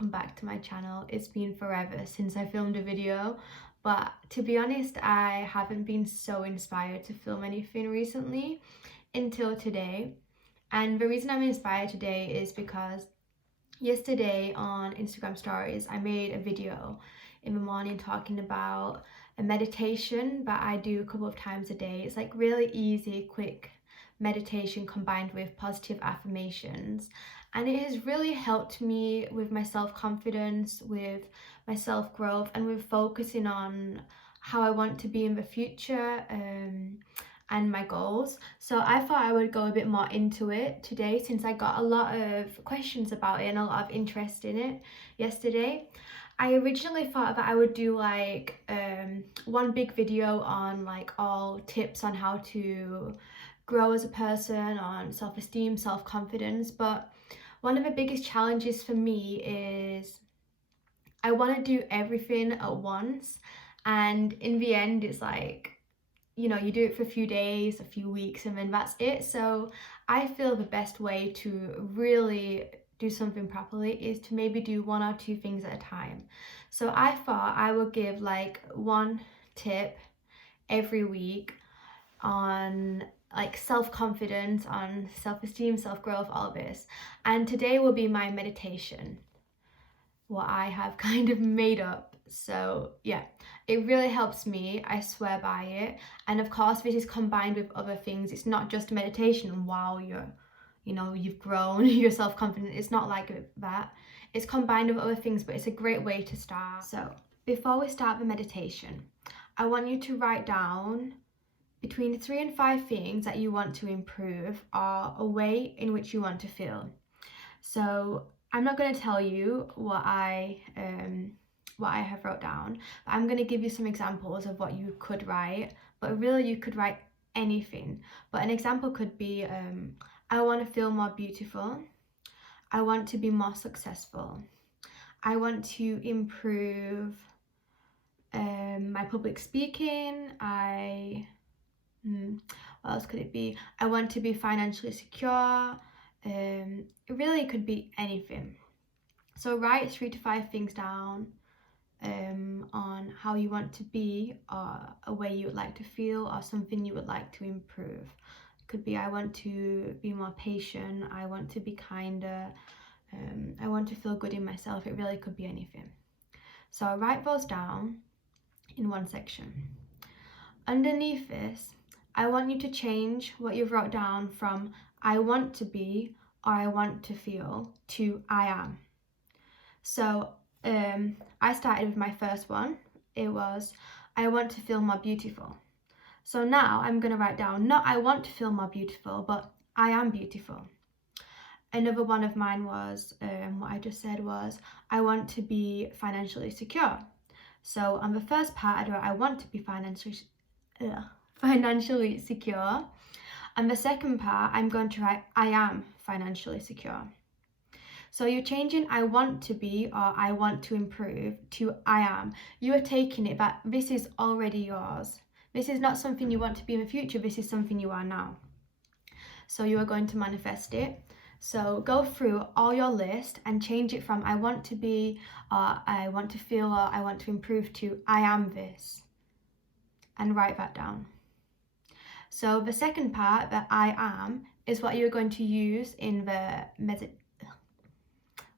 welcome back to my channel. It's been forever since I filmed a video, but to be honest, I haven't been so inspired to film anything recently until today. And the reason I'm inspired today is because yesterday on Instagram stories I made a video in the morning talking about a meditation that I do a couple of times a day. It's like really easy, quick meditation combined with positive affirmations, and it has really helped me with my self-confidence, with my self-growth, and with focusing on how I want to be in the future and my goals. So I thought I would go a bit more into it today, since I got a lot of questions about it and a lot of interest in it yesterday. I originally thought that I would do like one big video on like all tips on how to grow as a person, on self-esteem, self-confidence, but one of the biggest challenges for me is I want to do everything at once, and in the end it's like, you know, you do it for a few days, a few weeks, and then that's it. So I feel the best way to really do something properly is to maybe do one or two things at a time. So I thought I would give like one tip every week on like self-confidence, on self-esteem, self-growth, all of this. And today will be my meditation, what I have kind of made up. So yeah, it really helps me, I swear by it. And of course this is combined with other things. It's not just meditation and wow, you've grown, you're self-confident. It's not like that. It's combined with other things, but it's a great way to start. So before we start the meditation, I want you to write down between 3 and 5 things that you want to improve, or a way in which you want to feel. So I'm not going to tell you what I have wrote down, but I'm going to give you some examples of what you could write. But really you could write anything. But an example could be I want to feel more beautiful, I want to be more successful, I want to improve my public speaking, what else could it be? I want to be financially secure. It really could be anything. So write 3 to 5 things down on how you want to be, or a way you would like to feel, or something you would like to improve. It could be I want to be more patient, I want to be kinder, I want to feel good in myself. It really could be anything. So write those down in one section. Underneath this, I want you to change what you've wrote down from I want to be or I want to feel to I am. So I started with my first one. It was I want to feel more beautiful. So now I'm going to write down not I want to feel more beautiful, but I am beautiful. Another one of mine was, what I just said was, I want to be financially secure. So on the first part, I wrote I want to be financially secure. And the second part, I'm going to write I am financially secure. So you're changing I want to be or I want to improve to I am. You are taking it that this is already yours. This is not something you want to be in the future. This is something you are now. So you are going to manifest it. So go through all your list and change it from I want to be, or I want to feel, or I want to improve to I am this. And write that down. So the second part, the I am, is what you're going to use in the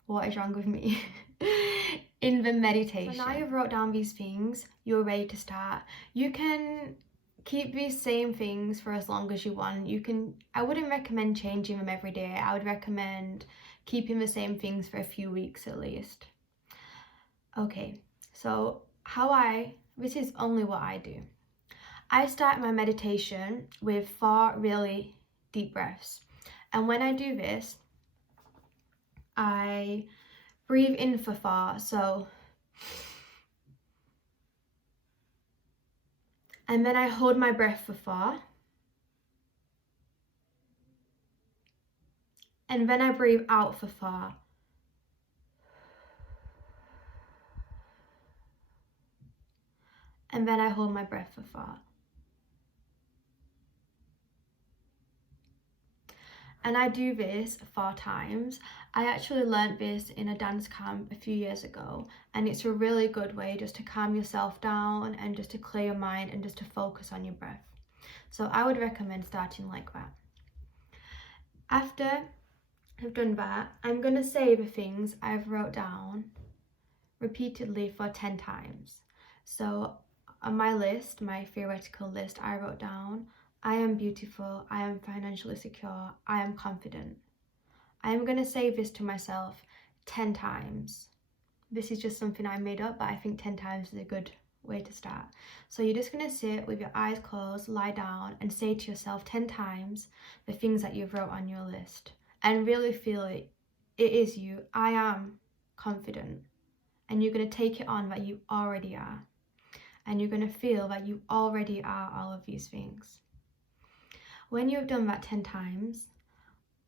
what is wrong with me? In the meditation. So now you've wrote down these things, you're ready to start. You can keep these same things for as long as you want. I wouldn't recommend changing them every day. I would recommend keeping the same things for a few weeks at least. Okay, so this is only what I do. I start my meditation with 4 really deep breaths. And when I do this, I breathe in for 4. So, and then I hold my breath for 4. And then I breathe out for 4. And then I hold my breath for 4. And I do this 4 times. I actually learnt this in a dance camp a few years ago, and it's a really good way just to calm yourself down and just to clear your mind and just to focus on your breath. So I would recommend starting like that. After I've done that, I'm going to say the things I've wrote down repeatedly for 10 times. So on my list, my theoretical list, I wrote down, I am beautiful, I am financially secure, I am confident. I am going to say this to myself 10 times. This is just something I made up, but I think 10 times is a good way to start. So you're just going to sit with your eyes closed, lie down, and say to yourself 10 times the things that you've wrote on your list. And really feel it. It is you. I am confident. And you're going to take it on that you already are. And you're going to feel that you already are all of these things. When you've done that 10 times,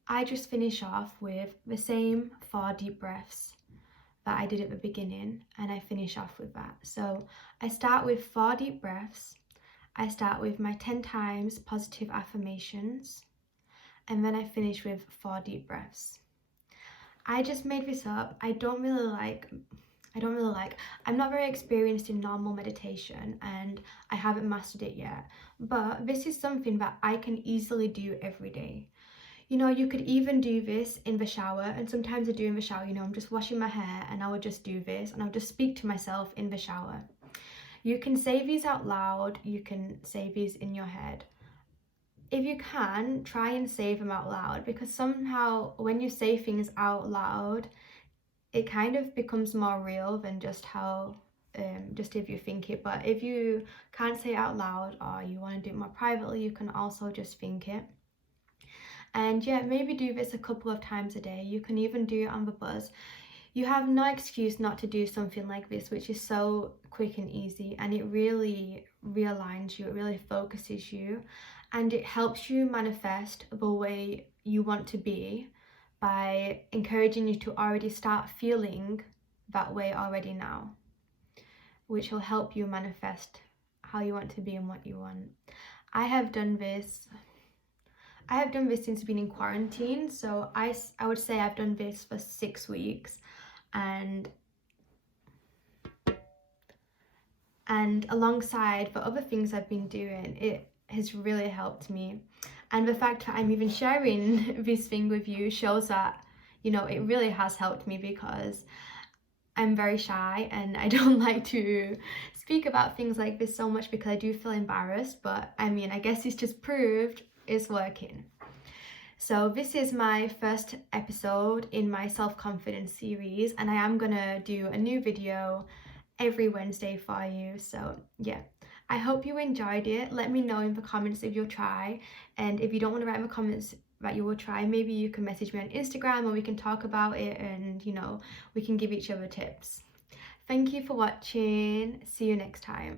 I just finish off with the same 4 deep breaths that I did at the beginning, and I finish off with that. So I start with 4 deep breaths. I start with my 10 times positive affirmations, and then I finish with 4 deep breaths. I just made this up. I'm not very experienced in normal meditation, and I haven't mastered it yet, but this is something that I can easily do every day. You know, you could even do this in the shower, and sometimes I do in the shower, you know, I'm just washing my hair and I would just do this and I would just speak to myself in the shower. You can say these out loud, you can say these in your head. If you can, try and say them out loud, because somehow when you say things out loud, it kind of becomes more real than just how just if you think it. But if you can't say it out loud or you want to do it more privately, you can also just think it. And yeah, maybe do this a couple of times a day. You can even do it on the bus. You have no excuse not to do something like this, which is so quick and easy, and it really realigns you, it really focuses you, and it helps you manifest the way you want to be by encouraging you to already start feeling that way already now, which will help you manifest how you want to be and what you want. I have done this since being in quarantine, so I would say I've done this for 6 weeks, and alongside the other things I've been doing, it has really helped me. And the fact that I'm even sharing this thing with you shows that, you know, it really has helped me, because I'm very shy and I don't like to speak about things like this so much because I do feel embarrassed, but I mean, I guess it's just proved it's working. So this is my first episode in my self-confidence series, and I am gonna do a new video every Wednesday for you. So yeah, I hope you enjoyed it. Let me know in the comments if you'll try, and if you don't want to write in the comments that you will try, maybe you can message me on Instagram and we can talk about it, and you know, we can give each other tips. Thank you for watching. See you next time.